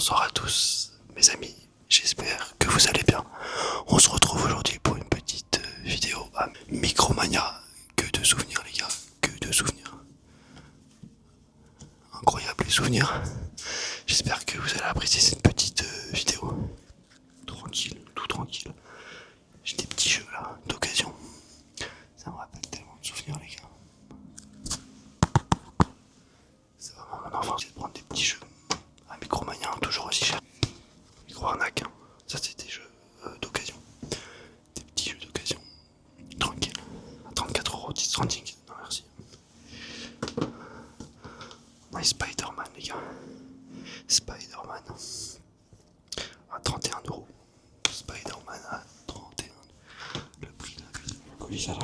bonsoir à tous, mes amis. J'espère que vous allez bien. On se retrouve aujourd'hui pour une petite vidéo à Micromania. Que de souvenirs, les gars, que de souvenirs. Incroyable les souvenirs. J'espère que vous allez apprécier cette petite vidéo. Tranquille, tout tranquille. J'ai des petits jeux là, d'occasion. Ça me rappelle tellement de souvenirs, les gars. C'est vraiment mon enfance, c'est de prendre des petits jeux à Micromania, toujours aussi cher. Micro-arnaque, hein. Ça c'est des jeux d'occasion. Des petits jeux d'occasion. Tranquille. À 34 € 10 trending. Non merci. My Spider-Man, les gars. Spider-Man. À 31 €. Spider-Man à 31. Le prix de la colis là.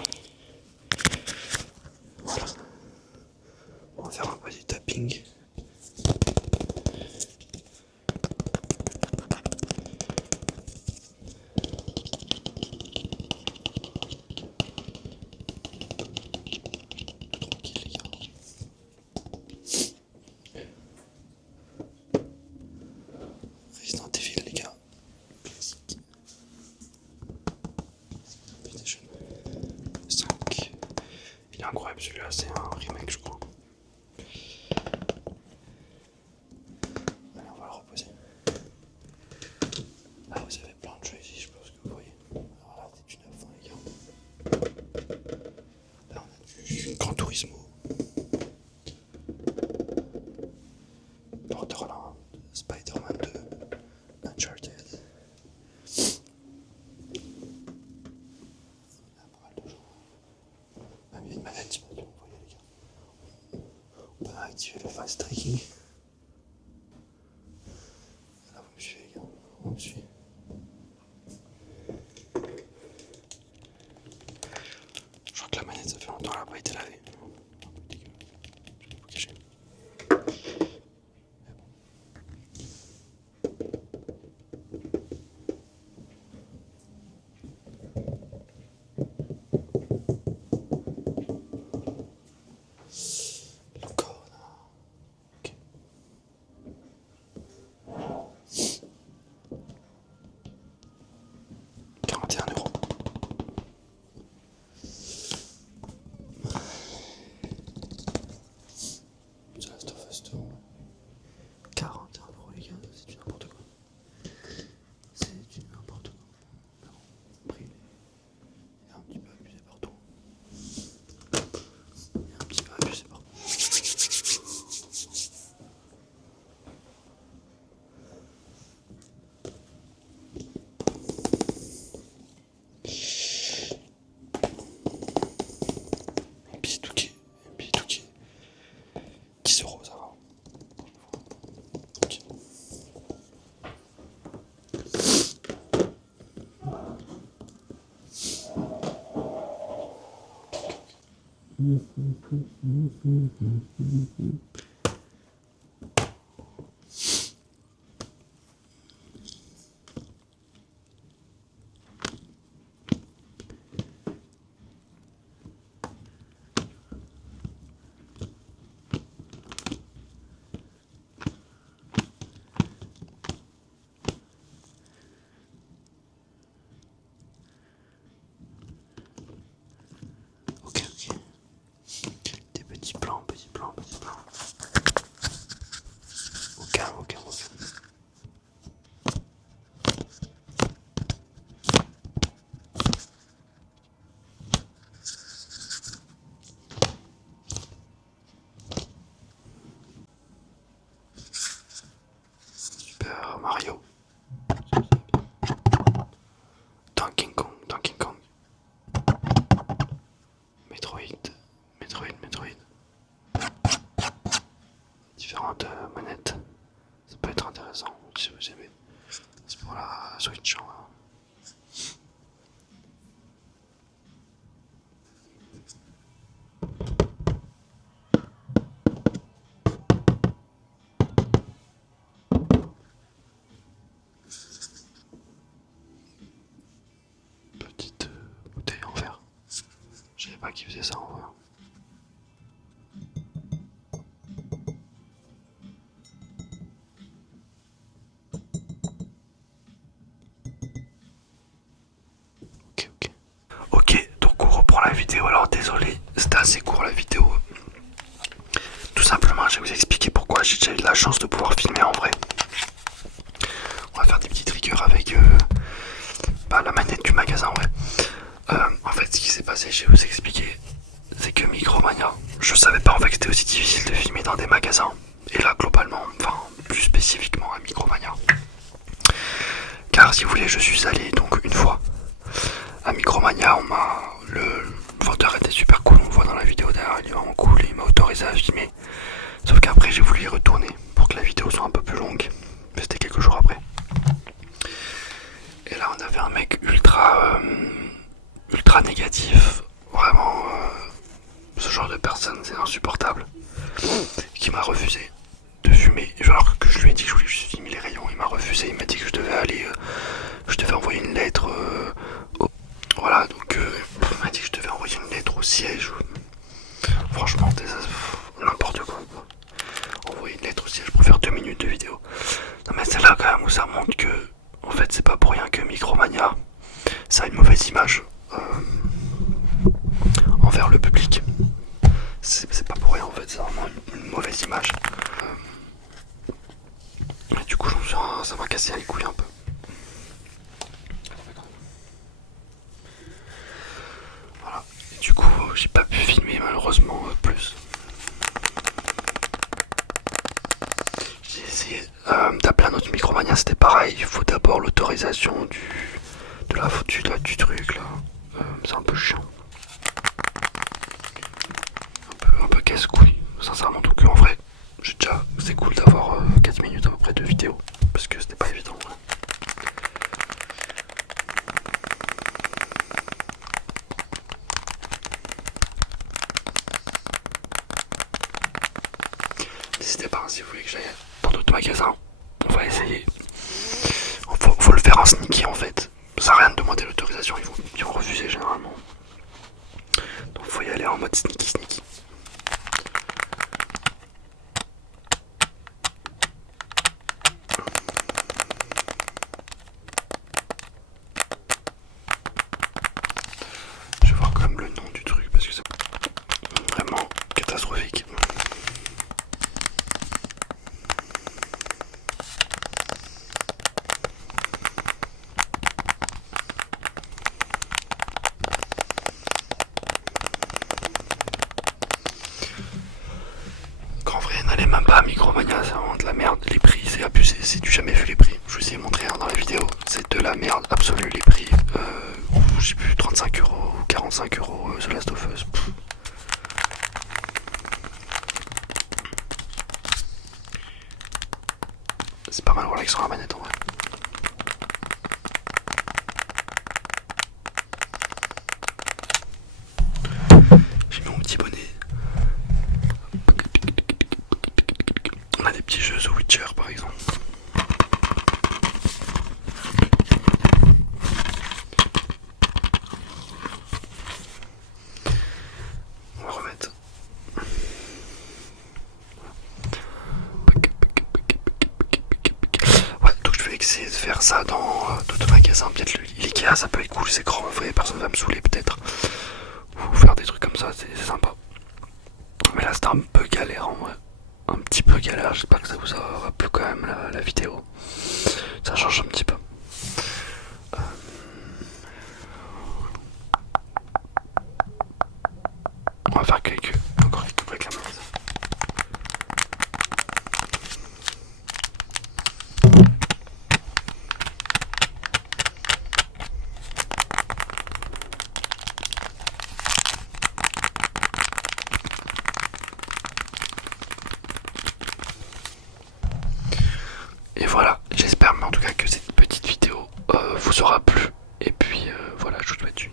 Voilà. On va faire un petit tapping. Resident Evil, les gars. Classique. PlayStation 5. Il est incroyable celui-là, c'est un remake, je crois. Allez, on va le reposer. Ah, vous avez plein de jeux ici, je pense que vous voyez. Alors là, c'est du neuf, hein, les gars. Là, on a du Gran Turismo. Borderlands, Spider-Man 2, Uncharted. Il y a pas mal de jeux. Même il y a une manette, je sais pas si vous voyez, les gars. On peut activer le fast tracking. Là, vous me suivez, les gars. On me suit. Je crois que la manette, ça fait longtemps qu'elle n'a pas été lavée. Un peu dégueu. Je vais vous cacher. Le corps, là. Ok. 41 €. The Last of Us 2. 41 € les gars, c'est du n'importe quoi. C'est du n'importe quoi. Mais bon, le prix est un petit peu abusé partout. Il est un petit peu abusé partout. Et puis tout qui est 10 €, ça va. Tranquille. Ok, ok. Des petits plans, petits plans, petits plans. Aucun, aucun, aucun. Super Mario. Donkey Kong, Donkey Kong. Metroid, Metroid, Metroid. Différentes manettes. Ça peut être intéressant si vous aimez. C'est pour la Switch. Hein. Petite bouteille en verre. Je savais pas qui faisait ça en vrai. pour la vidéo. Alors désolé, c'était assez court la vidéo. Tout simplement, je vais vous expliquer pourquoi j'ai déjà eu de la chance de pouvoir filmer en vrai. On va faire des petits triggers avec la manette du magasin, ouais. En fait, ce qui s'est passé, je vais vous expliquer, c'est que Micromania, je savais pas en fait que c'était aussi difficile de filmer dans des magasins. Et là, globalement, enfin, plus spécifiquement à Micromania. Car si vous voulez, je suis allé donc une fois à Micromania, le vendeur était super cool, on le voit dans la vidéo derrière, il est vraiment cool et il m'a autorisé à filmer. Sauf qu'après j'ai voulu y retourner pour que la vidéo soit un peu plus longue. C'était quelques jours après. Et là on avait un mec ultra négatif. Vraiment ce genre de personne c'est insupportable. Qui m'a refusé de fumer. Alors que je lui ai dit que je voulais juste filmer les rayons. Il m'a refusé, il m'a dit que je devais aller. Je devais envoyer une lettre voilà, donc il m'a dit que je devais envoyer une lettre au siège. Franchement, n'importe quoi. Envoyer une lettre au siège pour faire 2 minutes de vidéo. Non mais c'est là quand même où ça montre que, en fait, c'est pas pour rien que Micromania, ça a une mauvaise image envers le public. C'est pas pour rien en fait, c'est vraiment une mauvaise image. Et du coup, ça m'a cassé les couilles un peu. Voilà. Et du coup, j'ai pas pu filmer malheureusement plus. J'ai essayé d'appeler un autre Micromania, c'était pareil. Il faut d'abord l'autorisation du truc là. C'est un peu chiant. Un peu casse-couille, sincèrement. Donc en vrai, c'est cool d'avoir 4 minutes à peu près de vidéo. Parce que c'était pas évident. Ouais. N'hésitez pas, si vous voulez que j'aille dans d'autres magasins, on va essayer. Faut le faire en sneaky en fait. Ça sert à rien de demander l'autorisation, ils vont refuser généralement. Donc faut y aller en mode sneaky. Je vais voir quand même le nom du truc parce que c'est vraiment catastrophique. Qu'en vrai, n'allez même pas à Micromania, c'est vraiment de la merde. Les prix, c'est abusé. Si tu jamais vu les prix, je vous ai montré dans la vidéo, c'est de la merde absolue les prix. Je sais plus, 35 euros, 45 euros, The Last of Us. C'est pas mal relaxant la manette en vrai. J'ai mis mon petit bonnet. On a des petits jeux The Witcher par exemple. On va remettre. Ouais, donc je vais essayer de faire ça dans d'autres magasins. Peut-être l'Ikea, ça peut être cool, c'est grand en vrai, personne va me saouler peut-être. Ou faire des trucs comme ça, c'est sympa. Mais là c'était un peu galère en vrai. Un petit peu galère, j'espère que ça vous aura plu quand même la vidéo. Ça change un petit peu. On va faire encore quelques réclamations. Et voilà, j'espère en tout cas que cette petite vidéo vous aura plu. Et puis voilà, je vous souhaite une